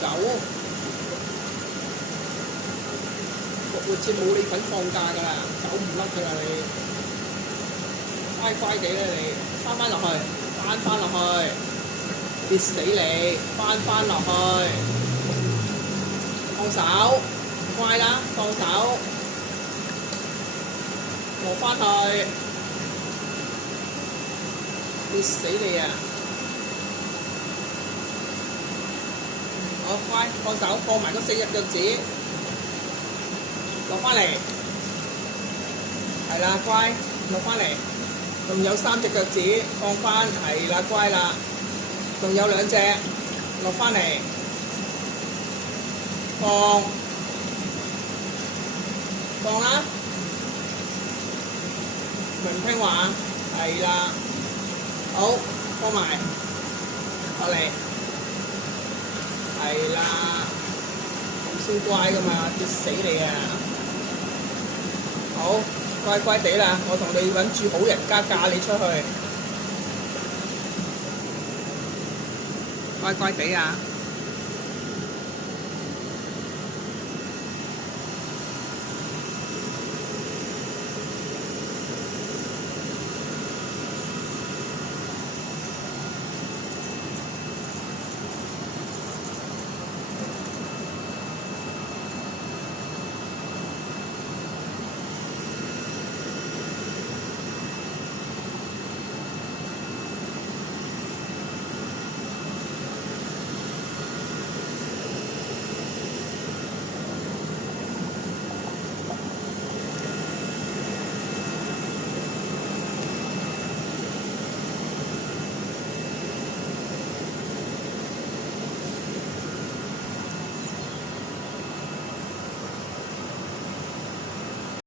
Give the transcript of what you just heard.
走，復活節冇你份放假㗎啦，走唔甩㗎啦你，乖乖地啦你，翻落去，翻落去，跌死你，翻落去，放手，乖啦，放手，落翻去，跌死你啊！好乖，放手，放埋嗰4隻腳趾，落翻嚟，係啦，乖，落翻嚟，仲有3隻腳趾，放翻，係啦，乖啦，仲有2隻，落翻嚟，放啦，明唔聽話？係啦，好，放埋，落嚟。係啦，咁先乖噶嘛，跌死你啊！好，乖乖地啦，我同你揾住好人家嫁你出去，乖乖地啊！